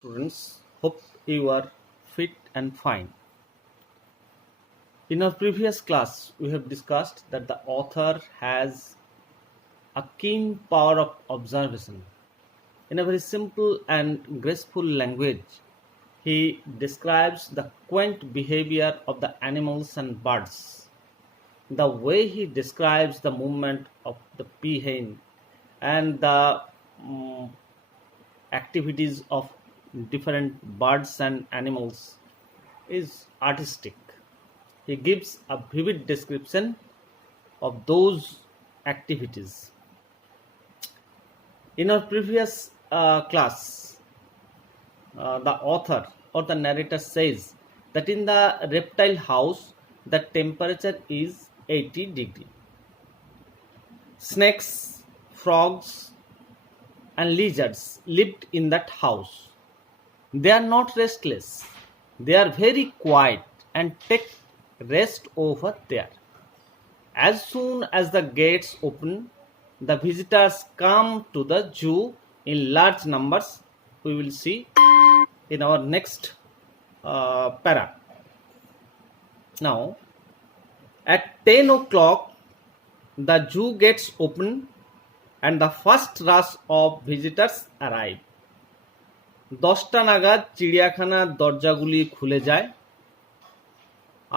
Students, hope you are fit and fine. In our previous class, we have discussed that the author has a keen power of observation. In a very simple and graceful language, he describes the quaint behavior of the animals and birds. The way he describes the movement of the peahen and the mm, activities of different birds and animals is artistic. He gives a vivid description of those activities. In our previous class, the author or the narrator says that in the reptile house, the temperature is 80 degree. Snakes, frogs, and lizards lived in that house. They are not restless. They are very quiet and take rest over there. As soon as the gates open, the visitors come to the zoo in large numbers. We will see in our next para. Now, at 10 o'clock, the zoo gates open and the first rush of visitors arrive. 10টা নাগাদ চিড়িয়াখানার দরজাগুলি খুলে যায়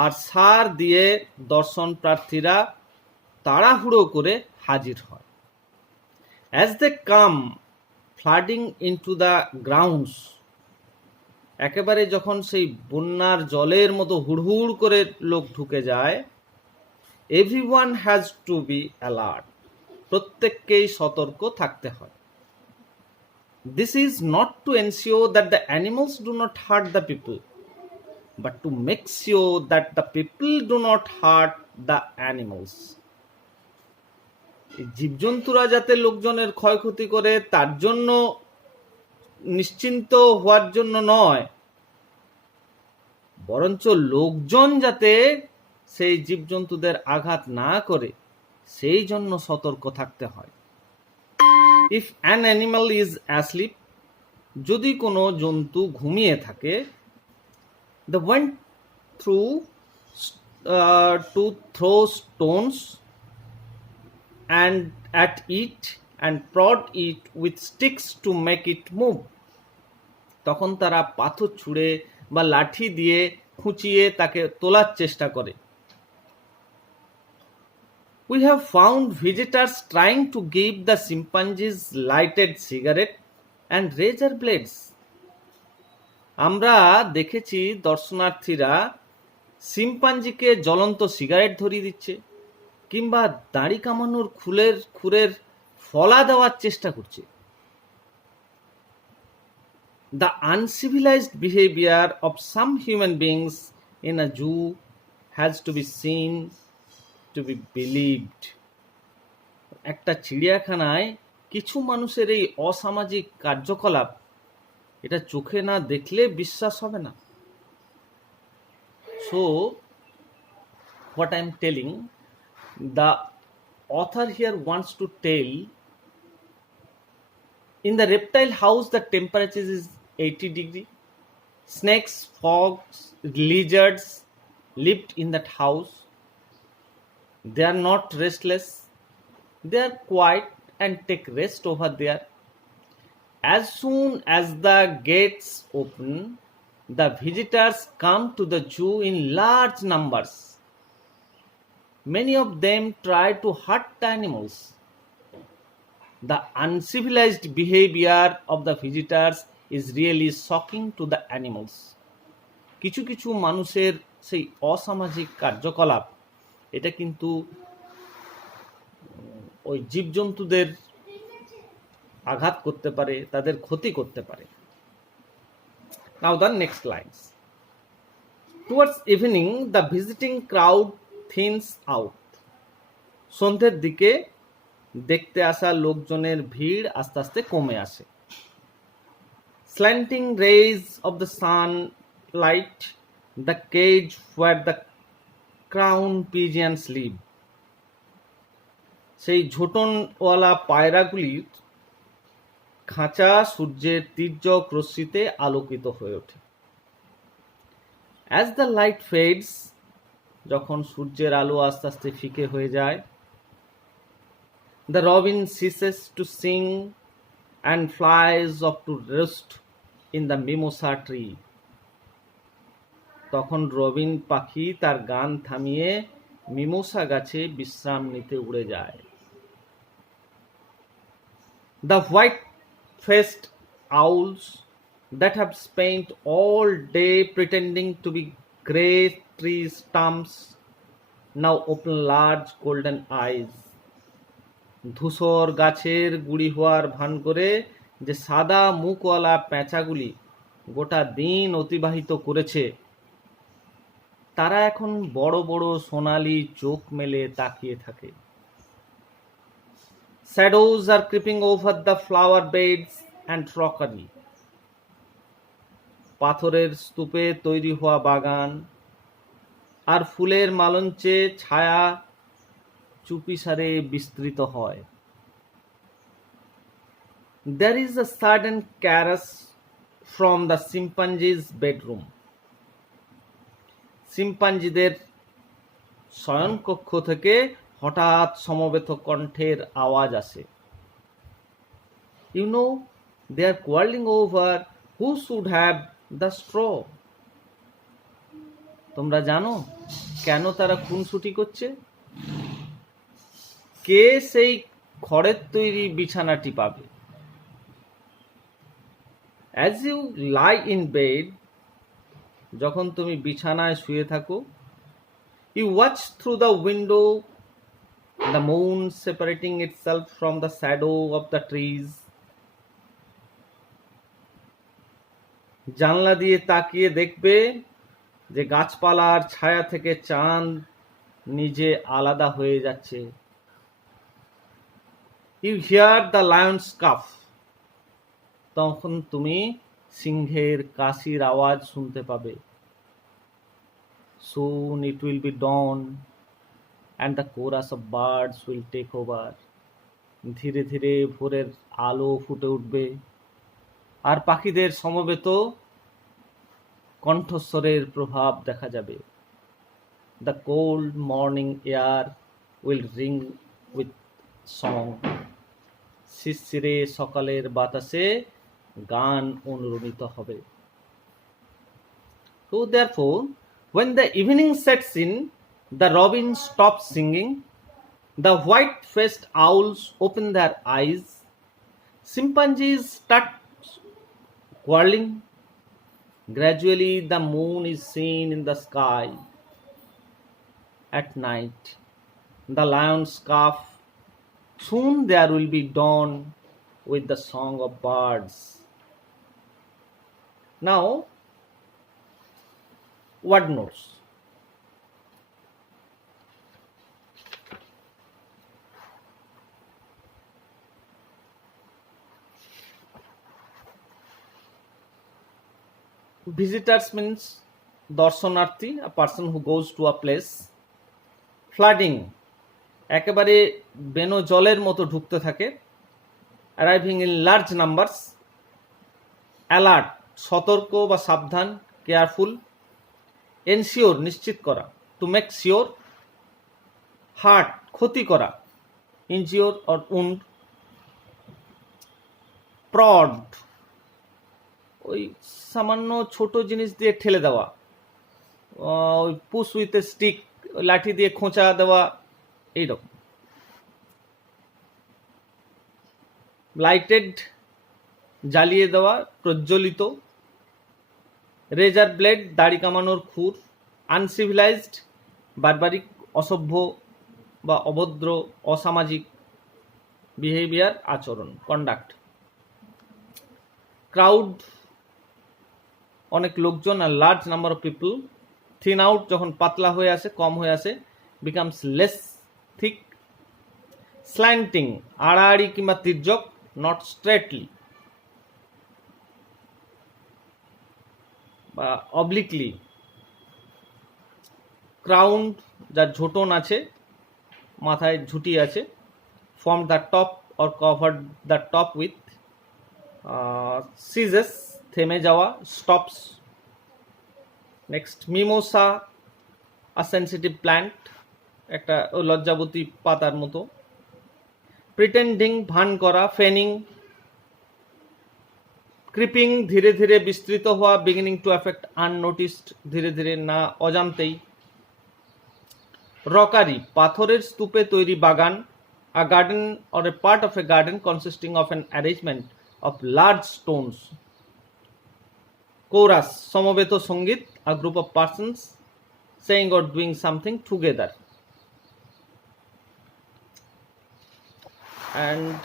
আর সার দিয়ে দর্শন প্রার্থীরা তাড়াহুড়ো করে হাজির হয়। As they come flooding into the grounds, একেবারে যখন সেই বন্যার জলের মতো হুড়হুড় করে লোক ঢুকে যায়, everyone has to be alert. প্রত্যেককেই সতর্ক থাকতে হয়। This is not to ensure that the animals do not hurt the people, but to make sure that the people do not hurt the animals. জীবজন্তুরা যাতে লোকজনের ক্ষয়ক্ষতি করে তার জন্য নিশ্চিন্ত হওয়ার জন্য নয়, বরঞ্চ লোকজন যাতে সেই জীবজন্তুদের আঘাত না করে সেই জন্য সতর্ক থাকতে হয়। If an animal is asleep, যদি কোনো জন্তু ঘুমিয়ে থাকে, they went through to throw stones and at it and prod it with sticks to make it move. তখন তারা পাথর ছুঁড়ে বা লাঠি দিয়ে খুঁচিয়ে তাকে তোলার চেষ্টা করে। We have found visitors trying to give the chimpanzees lighted cigarette and razor blades. আমরা দেখেছি দর্শনার্থীরা শিম্পাঞ্জিকে জ্বলন্ত সিগারেট ধরিয়ে দিচ্ছে কিংবা দাড়ি কামানোর খুরের ফলা দেওয়ার চেষ্টা করছে। The uncivilized behavior of some human beings in a zoo has to be seen to be believed. একটা চিড়িয়াখানায় কিছু মানুষের এই অসামাজিক কার্যকলাপ এটা চোখে না দেখলে বিশ্বাস হবে না। So what I am telling, the author here wants to tell, in the reptile house the temperature is 80 degree. Snakes, frogs, lizards lived in that house. They are not restless. They are quiet and take rest over there. As soon as the gates open, the visitors come to the zoo in large numbers. Many of them try to hurt the animals. The uncivilized behavior of the visitors is really shocking to the animals. কিছু কিছু মানুষের সেই অসামাজিক কার্যকলাপ এটা কিন্তু ওই জীবজন্তুদের আঘাত করতে পারে, তাদের ক্ষতি করতে পারে। Now the next lines. Towards evening, the visiting crowd thins out. সন্ধ্যের দিকে দেখতে আসা লোকজনের ভিড় আস্তে আস্তে কমে আসে। Slanting rays of the sun light the cage where the crown pigeons live. সেই ঝোটনওয়ালা পায়রাগুলির খাঁচা সূর্যের তির্যক রশ্মিতে আলোকিত হয়ে ওঠে। অ্যাজ দ্য লাইট ফেডস, যখন সূর্যের আলো আস্তে আস্তে ফিকে হয়ে যায়, the robin ceases to sing and flies off to roost in the mimosa tree. তখন রবিন পাখি তার গান থামিয়ে মিমোসা গাছে বিশ্রাম নিতে উড়ে যায়। The white-faced owls that have spent all day pretending to be grey tree stumps now open large golden eyes. ধূসর গাছের গুড়ি হওয়ার ভান করে যে সাদা মুখওয়ালা পেঁচাগুলি গোটা দিন অতিবাহিত করেছে, তারা এখন বড় বড় সোনালি চোখ মেলে তাকিয়ে থাকে। Shadows are creeping over the flower beds and rockery. পাথরের স্তূপে তৈরি হওয়া বাগান আর ফুলের মালঞ্চে ছায়া চুপিসারে বিস্তৃত হয়। There is a sudden caress from the chimpanzee's bedroom. চিম্পাঞ্জিদের শয়নকক্ষ থেকে হঠাৎ সমবেত কণ্ঠের আওয়াজ আসে। You know, they are quarreling over who should have the straw. তোমরা জানো কেন তারা খুনসুটি করছে? কে সেই খড়ের তৈরি বিছানাটি পাবে? As you lie in bed, যখন তুমি বিছানায় শুয়ে থাকো, you watch through the window the moon separating itself from the shadow of the trees. জানলা দিয়ে তাকিয়ে দেখবে যে গাছপালার ছায়া থেকে চাঁদ নিজে আলাদা হয়ে যাচ্ছে। You hear the lion's cough. তখন তুমি সিংহের কাশির আওয়াজ শুনতে পাবে। Soon it will be dawn and the chorus of birds will take over. ধীরে ধীরে ভোরের আলো ফুটে উঠবে আর পাখিদের সমবেত কণ্ঠস্বরের প্রভাব দেখা যাবে। The cold morning air will ring with song. শিরশিরে সকালের বাতাসে গান অনুরণিত হবে। So therefore, when the evening sets in, the robin stops singing, the white-faced owls open their eyes, chimpanzees start quarreling. Gradually, the moon is seen in the sky. At night, the lions cough. Soon there will be dawn with the song of birds. Now, word notes. Visitors means দর্শনার্থী, a person who goes to a place. Flooding, একেবারে বেনো জলের মতো ঢুকতে থাকে। Arriving in large numbers. Alert, সতর্ক বা সাবধান, কেয়ারফুল। এনশিওর, নিশ্চিত করা, টু মেক শিওর। হার্ট, ক্ষতি করা, ইনজিওর অর উন্ড। প্রড, ওই সামান্য ছোট জিনিস দিয়ে ঠেলে দেওয়া, ওই পুশ উইথ এ স্টিক, লাঠি দিয়ে খোঁচা দেওয়া, এইরকম। লাইটেড, জ্বালিয়ে দেওয়া, প্রজ্বলিত। রেজার ব্লেড, দাড়ি কামানোর খুর। আনসিভিলাইজড, বারবারিক, অসভ্য বা অভদ্র, অসামাজিক। বিহেভিয়ার, আচরণ, কন্ডাক্ট। ক্রাউড, অনেক লোকজন, আর large number of people. Thin out, যখন পাতলা হয়ে আসে, কম হয়ে আসে, বিকামস লেস থিক। স্ল্যান্টিং, আড়াআড়ি কিংবা তির্যক, নট স্ট্রেটলি বা অবলিকলি। ক্রাউন্ড, যার ঝোটন আছে, মাথায় ঝুটি আছে। Form the top or cover the top with. Ceases থেমে যাওয়া, stops. Next mimosa, a sensitive plant, একটা লজ্জাবতী পাতার মতো। প্রিটেন্ডিং, ভান করা, ফেনিং। ক্রিপিং, ধীরে ধীরে বিস্তৃত হওয়া, বিগিনিং টু অ্যাফেক্ট আননোটিসড, ধীরে ধীরে না অজান্তেই। রকারি, পাথরের স্তূপে তৈরি বাগান, a garden or a part of a garden consisting of an arrangement of large stones. Chorus, সমবেত সঙ্গীত, a group of persons saying or doing something together. And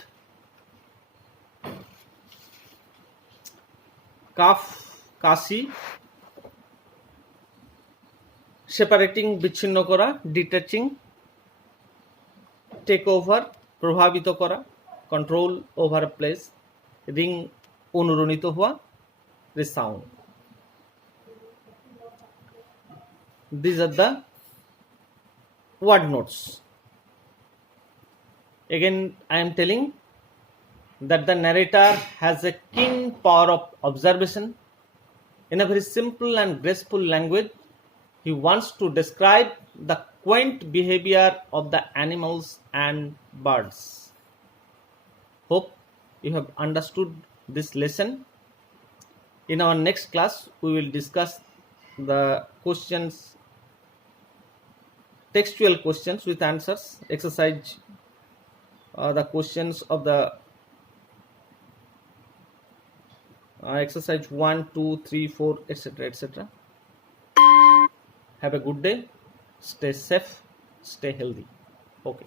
calf, কাশি, সেপারেটিং, বিচ্ছিন্ন করা, ডিটাচিং। টেক ওভার, প্রভাবিত করা, কন্ট্রোল ওভার প্লেস। রিং, অনুরণিত হওয়া, রিসাউন্ড। These are the word notes. Again, I am telling that the narrator has a keen power of observation. In a very simple and graceful language, he wants to describe the quaint behavior of the animals and birds. Hope you have understood this lesson. In our next class, we will discuss the questions, textual questions with answers, exercise, the questions of the exercise 1, 2, 3, 4, etc., etc. Have a good day. Stay safe. Stay healthy. Okay.